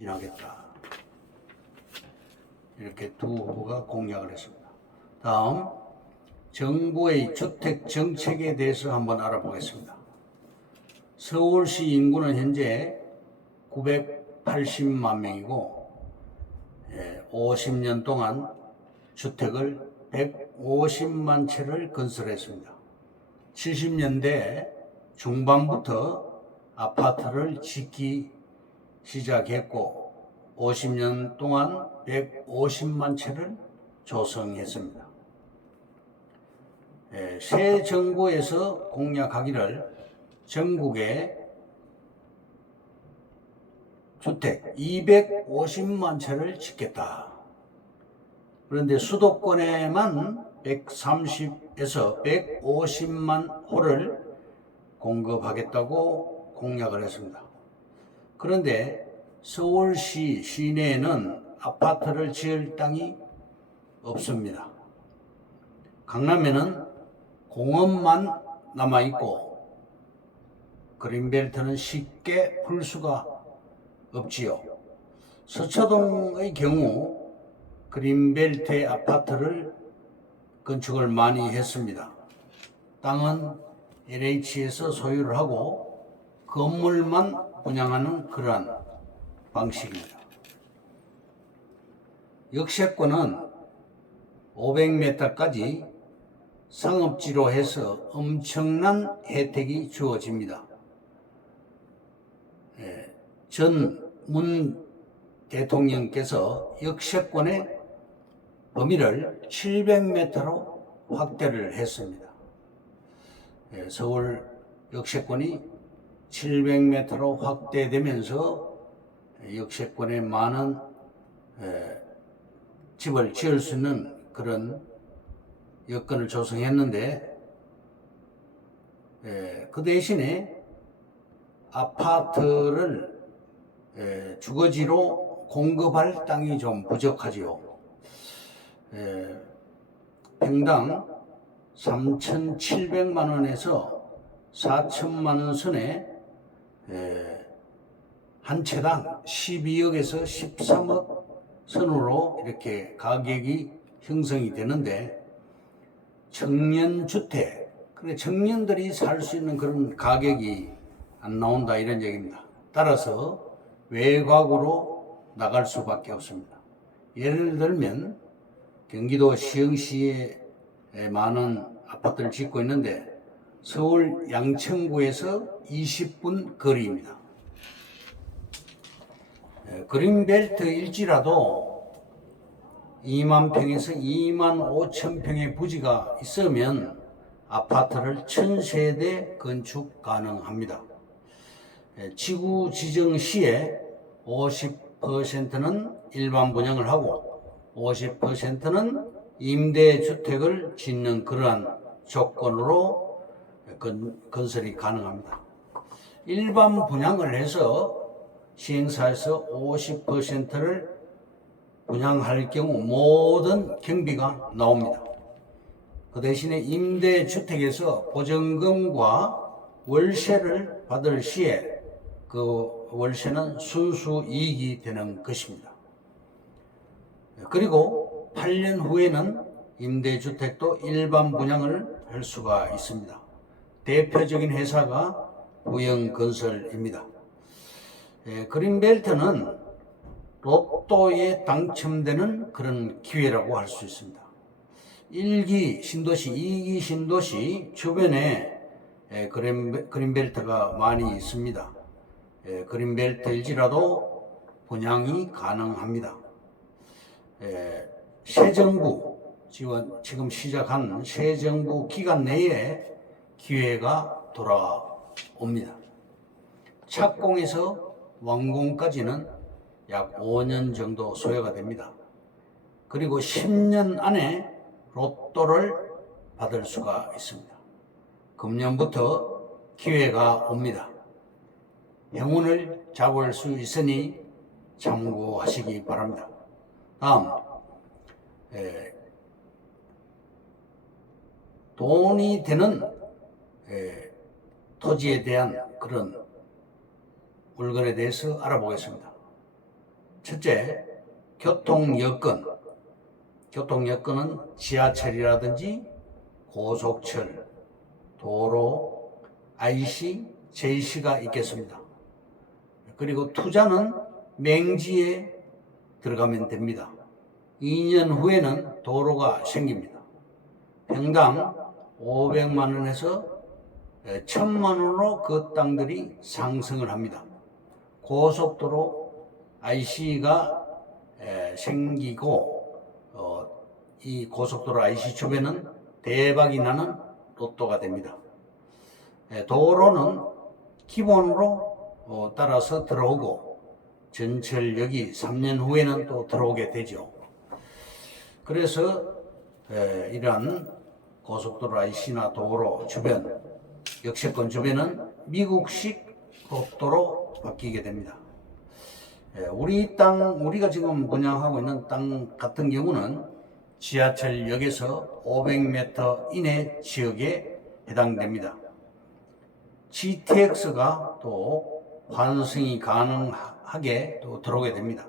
진하겠다. 이렇게 두 후보가 공약을 했습니다. 다음 정부의 주택 정책에 대해서 한번 알아보겠습니다. 서울시 인구는 현재 980만 명이고 50년 동안 주택을 150만 채를 건설했습니다. 70년대 중반부터 아파트를 짓기 시작했고 50년 동안 150만 채를 조성했습니다. 예, 새 정부에서 공약하기를 전국에 주택 250만 채를 짓겠다. 그런데 수도권에만 130에서 150만 호를 공급하겠다고 공약을 했습니다. 그런데 서울시 시내에는 아파트를 지을 땅이 없습니다. 강남에는 공원만 남아있고 그린벨트는 쉽게 풀 수가 없지요. 서초동의 경우 그린벨트의 아파트를 건축을 많이 했습니다. 땅은 LH에서 소유를 하고 건물만 분양하는 그러한 방식입니다. 역세권은 500m까지 상업지로 해서 엄청난 혜택이 주어집니다. 예, 전문 대통령께서 역세권의 범위를 700m로 확대를 했습니다. 예, 서울 역세권이 700m로 확대되면서 역세권에 많은 에, 집을 지을 수 있는 그런 여건을 조성했는데 에, 그 대신에 아파트를 에, 주거지로 공급할 땅이 좀 부족하지요. 에, 평당 3,700만 원에서 4천만 원 선에 에, 한 채당 12억에서 13억 선으로 이렇게 가격이 형성이 되는데 청년 주택, 그래 청년들이 살 수 있는 그런 가격이 안 나온다 이런 얘기입니다. 따라서 외곽으로 나갈 수밖에 없습니다. 예를 들면 경기도 시흥시에 많은 아파트를 짓고 있는데 서울 양천구에서 20분 거리입니다. 예, 그린벨트 일지라도 2만 평에서 2만 5천 평의 부지가 있으면 아파트를 천세대 건축 가능합니다. 예, 지구 지정 시에 50%는 일반 분양을 하고 50%는 임대주택을 짓는 그러한 조건으로 건, 건설이 가능합니다. 일반 분양을 해서 시행사에서 50%를 분양할 경우 모든 경비가 나옵니다. 그 대신에 임대주택에서 보증금과 월세를 받을 시에 그 월세는 순수 이익이 되는 것입니다. 그리고 8년 후에는 임대주택도 일반 분양을 할 수가 있습니다. 대표적인 회사가 부영건설입니다. 예, 그린벨트는 로또에 당첨되는 그런 기회라고 할 수 있습니다. 1기 신도시, 2기 신도시 주변에 예, 그린, 그린벨트가 많이 있습니다. 예, 그린벨트일지라도 분양이 가능합니다. 예, 새 정부, 지금 시작한 새 정부 기간 내에 기회가 돌아옵니다. 착공에서 완공까지는 약 5년 정도 소요가 됩니다. 그리고 10년 안에 로또를 받을 수가 있습니다. 금년부터 기회가 옵니다. 행운을 잡을 수 있으니 참고하시기 바랍니다. 다음, 에, 돈이 되는 에, 토지에 대한 그런 물건에 대해서 알아보겠습니다. 첫째, 교통 여건. 교통 여건은 지하철이라든지 고속철, 도로, IC, JC가 있겠습니다. 그리고 투자는 맹지에 들어가면 됩니다. 2년 후에는 도로가 생깁니다. 평당 500만 원에서 1000만 원으로 그 땅들이 상승을 합니다. 고속도로 IC가 생기고 어, 이 고속도로 IC 주변은 대박이 나는 로또가 됩니다. 에, 도로는 기본으로 어, 따라서 들어오고 전철역이 3년 후에는 또 들어오게 되죠. 그래서 에, 이러한 고속도로 IC나 도로 주변, 역세권 주변은 미국식 로또로 바뀌게 됩니다. 예, 우리 땅, 우리가 지금 분양하고 있는 땅 같은 경우는 지하철역에서 500m 이내 지역에 해당됩니다. GTX가 또 환승이 가능하게 또 들어오게 됩니다.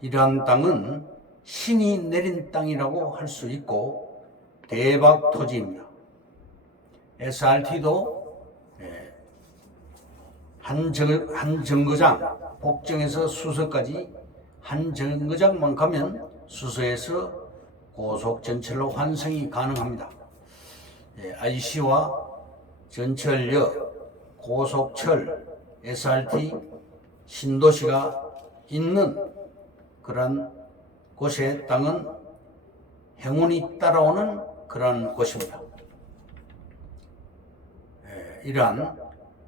이러한 땅은 신이 내린 땅이라고 할 수 있고 대박 토지입니다. SRT도 한, 정, 한 정거장, 복정에서 수서까지 한 정거장만 가면 수서에서 고속 전철로 환승이 가능합니다. 예, IC와 전철역, 고속철, SRT, 신도시가 있는 그런 곳의 땅은 행운이 따라오는 그런 곳입니다. 예, 이러한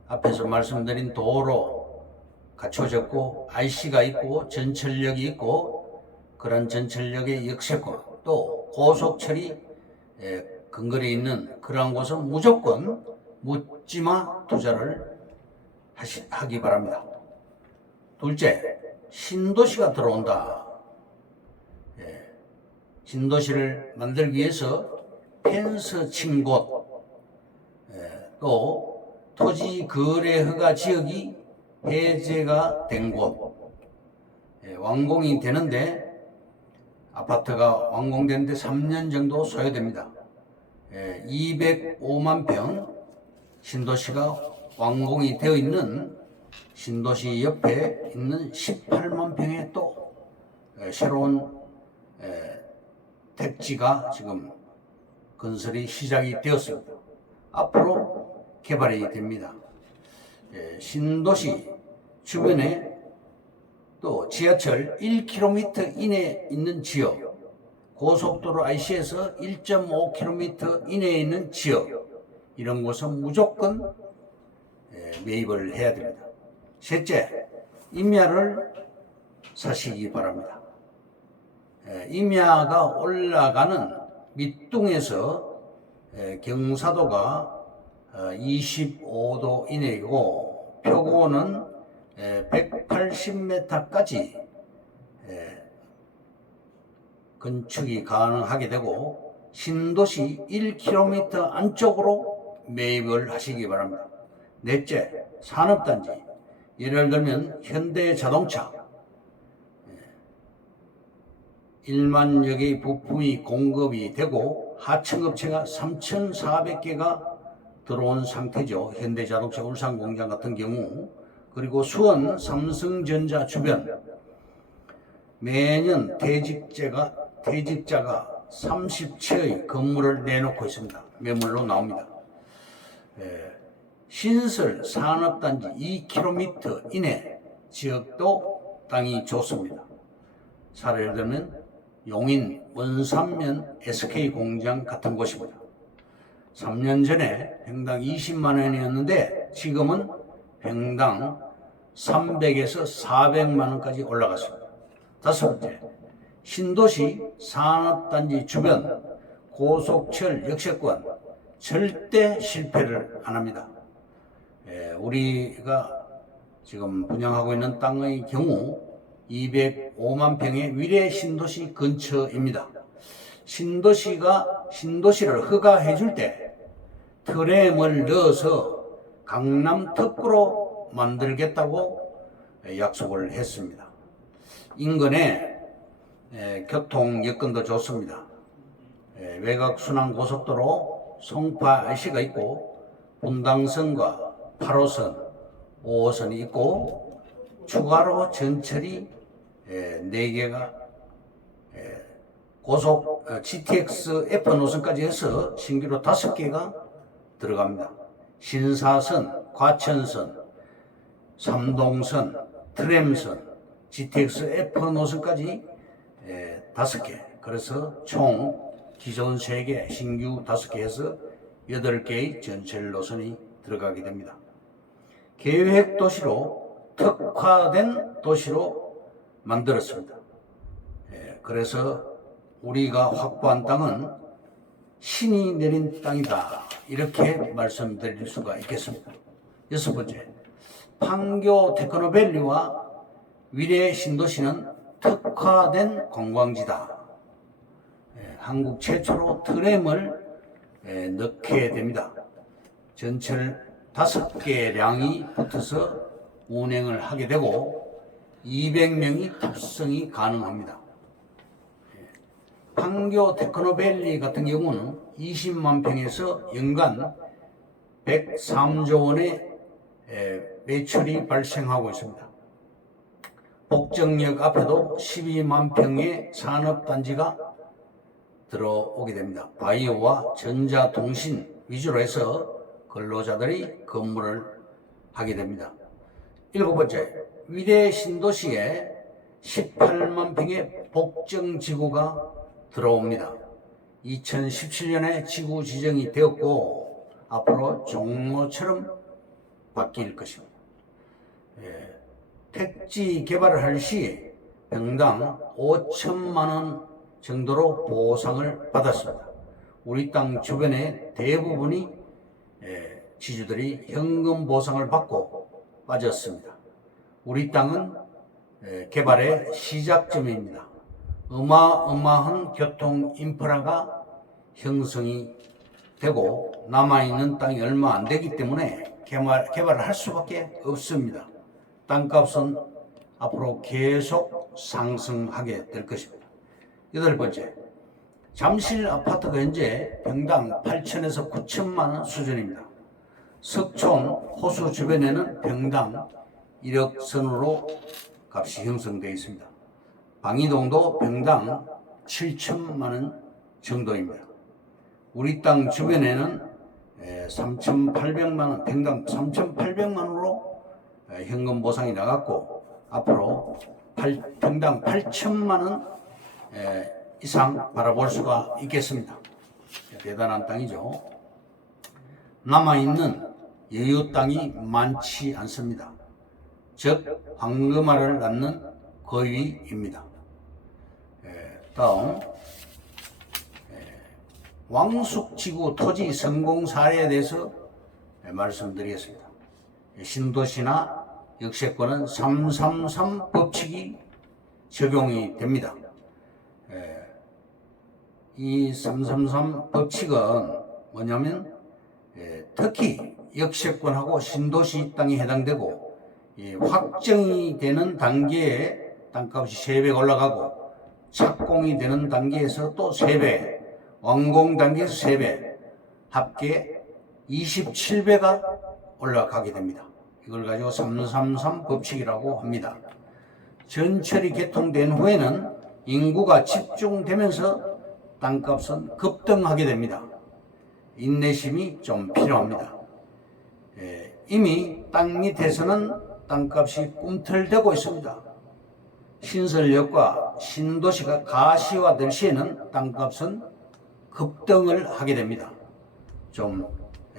앞에서 말씀드린 도로 갖춰졌고 IC가 있고 전철역이 있고 그런 전철역의 역세권 또 고속철이 예, 근거리에 있는 그러한 곳은 무조건 묻지마 투자를 하시, 하기 바랍니다. 둘째, 신도시가 들어온다. 예, 신도시를 만들기 위해서 펜스 친 곳, 예, 또 토지 거래 허가 지역이 해제가 된 곳, 예, 완공이 되는데 아파트가 완공되는데 3년 정도 소요됩니다. 예, 205만 평 신도시가 완공이 되어 있는 신도시 옆에 있는 18만 평의 또 예, 새로운 예, 택지가 지금 건설이 시작이 되었습니다. 앞으로 개발이 됩니다. 예, 신도시 주변에 또 지하철 1km 이내에 있는 지역, 고속도로 IC에서 1.5km 이내에 있는 지역, 이런 곳은 무조건 예, 매입을 해야 됩니다. 셋째, 임야를 사시기 바랍니다. 예, 임야가 올라가는 밑둥에서 예, 경사도가 25도 이내이고 표고는 180m까지 건축이 가능하게 되고 신도시 1km 안쪽으로 매입을 하시기 바랍니다. 넷째, 산업단지. 예를 들면 현대자동차 1만 여 개의 부품이 공급이 되고 하청업체가 3,400개가 들어온 상태죠. 현대자동차 울산 공장 같은 경우 그리고 수원 삼성전자 주변 매년 대직자가 대직자가 30채의 건물을 내놓고 있습니다. 매물로 나옵니다. 예, 신설 산업단지 2km 이내 지역도 땅이 좋습니다. 사례를 들면 용인 원산면 SK 공장 같은 곳입니다. 3년 전에 평당 20만 원이었는데 지금은 평당 300에서 400만 원까지 올라갔습니다. 다섯 번째, 신도시 산업단지 주변 고속철 역세권 절대 실패를 안 합니다. 예, 우리가 지금 분양하고 있는 땅의 경우 205만 평의 위례 신도시 근처입니다. 신도시가 신도시를 허가해 줄 때 트램을 넣어서 강남 특구로 만들겠다고 약속을 했습니다. 인근에 에, 교통 여건도 좋습니다. 에, 외곽 순환 고속도로 송파 IC가 있고 분당선과 8호선, 5호선이 있고 추가로 전철이 에, 4개가 고속 어, GTX F 노선까지 해서 신규로 5개가 들어갑니다. 신사선, 과천선, 삼동선, 트램선, GTX F 노선까지 에, 5개. 그래서 총 기존 3개, 신규 5개 해서 8개의 전철 노선이 들어가게 됩니다. 계획 도시로 특화된 도시로 만들었습니다. 예, 그래서 우리가 확보한 땅은 신이 내린 땅이다. 이렇게 말씀드릴 수가 있겠습니다. 여섯 번째, 판교 테크노밸리와 위례 신도시는 특화된 관광지다. 예, 한국 최초로 트램을 예, 넣게 됩니다. 전철 다섯 개량이 붙어서 운행을 하게 되고 200명이 탑승이 가능합니다. 판교 테크노밸리 같은 경우는 20만 평에서 연간 103조 원의 에, 매출이 발생하고 있습니다. 복정역 앞에도 12만 평의 산업단지가 들어오게 됩니다. 바이오와 전자통신 위주로 해서 근로자들이 근무를 하게 됩니다. 일곱 번째, 위례 신도시에 18만 평의 복정지구가 들어옵니다. 2017년에 지구 지정이 되었고 앞으로 종로처럼 바뀔 것입니다. 예, 택지 개발을 할시 평당 5천만 원 정도로 보상을 받았습니다. 우리 땅 주변의 대부분이 예, 지주들이 현금 보상을 받고 빠졌습니다. 우리 땅은 예, 개발의 시작점입니다. 어마어마한 교통 인프라가 형성이 되고 남아있는 땅이 얼마 안 되기 때문에 개발, 개발을 할 수밖에 없습니다. 땅값은 앞으로 계속 상승하게 될 것입니다. 여덟 번째, 잠실 아파트가 현재 평당 8천에서 9천만 원 수준입니다. 석촌 호수 주변에는 평당 1억 선으로 값이 형성되어 있습니다. 방이동도 평당 7천만 원 정도입니다. 우리 땅 주변에는 3,800만 원, 평당 3,800만 원으로 현금 보상이 나갔고 앞으로 8, 평당 8천만 원 에, 이상 바라볼 수가 있겠습니다. 대단한 땅이죠. 남아있는 여유 땅이 많지 않습니다. 즉 황금알을 낳는 거위입니다. 에, 다음 에, 왕숙지구 토지 성공 사례에 대해서 에, 말씀드리겠습니다. 신도시나 역세권은 333 법칙이 적용이 됩니다. 에, 이333 법칙은 뭐냐면 에, 특히 역세권하고 신도시 땅이 해당되고 이 확정이 되는 단계에 땅값이 3배 올라가고 착공이 되는 단계에서 또 3배, 완공 단계에서 3배, 합계 27배가 올라가게 됩니다. 이걸 가지고 333 법칙이라고 합니다. 전철이 개통된 후에는 인구가 집중되면서 땅값은 급등하게 됩니다. 인내심이 좀 필요합니다. 예, 이미 땅 밑에서는 땅값이 꿈틀대고 있습니다. 신설역과 신도시가 가시화될 시에는 땅값은 급등을 하게 됩니다. 좀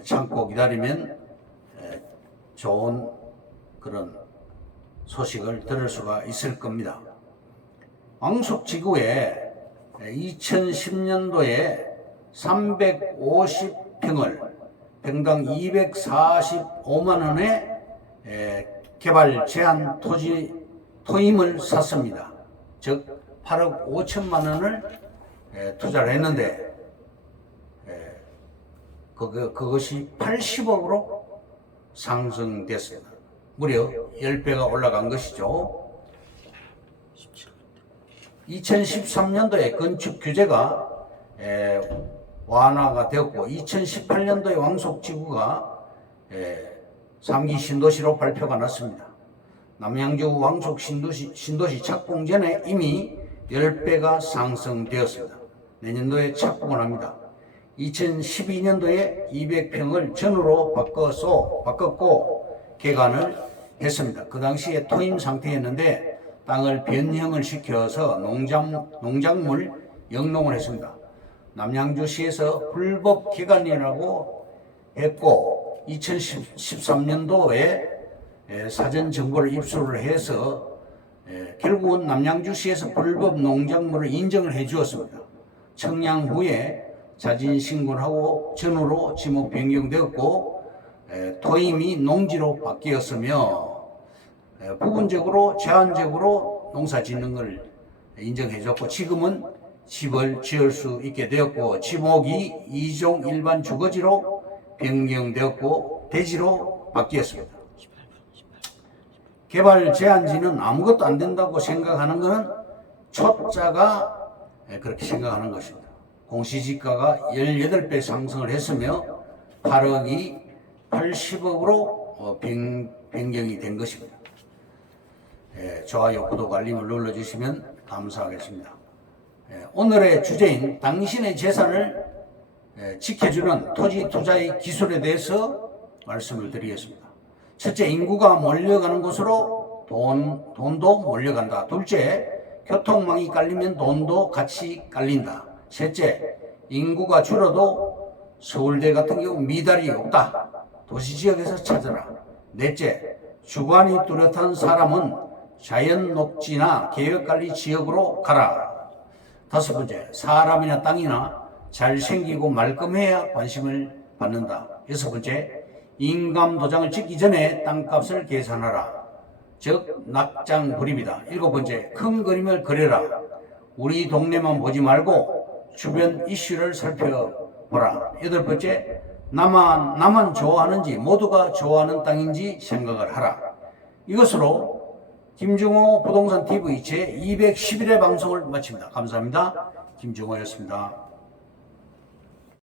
참고 기다리면 에, 좋은 그런 소식을 들을 수가 있을 겁니다. 왕숙지구에 2010년도에 350평을 평당 245만 원에 에, 개발 제한 토지 토임을 샀습니다. 즉 8억 5천만 원을 에, 투자를 했는데 에, 그거, 그것이 80억으로 상승됐습니다. 무려 10배가 올라간 것이죠. 2013년도에 건축 규제가 에, 완화가 되었고 2018년도에 왕속지구가 에, 3기 신도시로 발표가 났습니다. 남양주 왕속 신도시, 신도시 착공 전에 이미 10배가 상승되었습니다. 내년도에 착공을 합니다. 2012년도에 200평을 전으로 바꿔서 바꿨고 개관을 했습니다. 그 당시에 토임 상태였는데 땅을 변형을 시켜서 농장, 농작물 영농을 했습니다. 남양주시에서 불법 개관이라고 했고 2013년도에 사전 정보를 입수를 해서 에, 결국은 남양주시에서 불법 농작물을 인정을 해 주었습니다. 청량 후에 자진 신고를 하고 전으로 지목 변경되었고 에, 토임이 농지로 바뀌었으며 에, 부분적으로 제한적으로 농사 짓는 걸 인정해 줬고 지금은 집을 지을 수 있게 되었고 지목이 이종 일반 주거지로 변경되었고 대지로 바뀌었습니다. 개발 제한지는 아무것도 안 된다고 생각하는 것은 초짜가 그렇게 생각하는 것입니다. 공시지가가 18배 상승을 했으며 8억이 80억으로 변, 변경이 된 것입니다. 예, 좋아요, 구독, 알림을 눌러주시면 감사하겠습니다. 예, 오늘의 주제인 당신의 재산을 예, 지켜주는 토지 투자의 기술에 대해서 말씀을 드리겠습니다. 첫째, 인구가 몰려가는 곳으로 돈, 돈도 몰려간다. 둘째, 교통망이 깔리면 돈도 같이 깔린다. 셋째, 인구가 줄어도 서울대 같은 경우 미달이 없다. 도시 지역에서 찾아라. 넷째, 주관이 뚜렷한 사람은 자연 녹지나 계획관리 지역으로 가라. 다섯 번째, 사람이나 땅이나 잘생기고 말끔해야 관심을 받는다. 여섯 번째, 인감 도장을 찍기 전에 땅값을 계산하라. 즉, 낙장 불입이다. 일곱 번째, 큰 그림을 그려라. 우리 동네만 보지 말고 주변 이슈를 살펴보라. 여덟 번째, 나만, 나만 좋아하는지 모두가 좋아하는 땅인지 생각을 하라. 이것으로 김중호 부동산 TV 제 211회 방송을 마칩니다. 감사합니다. 김중호였습니다.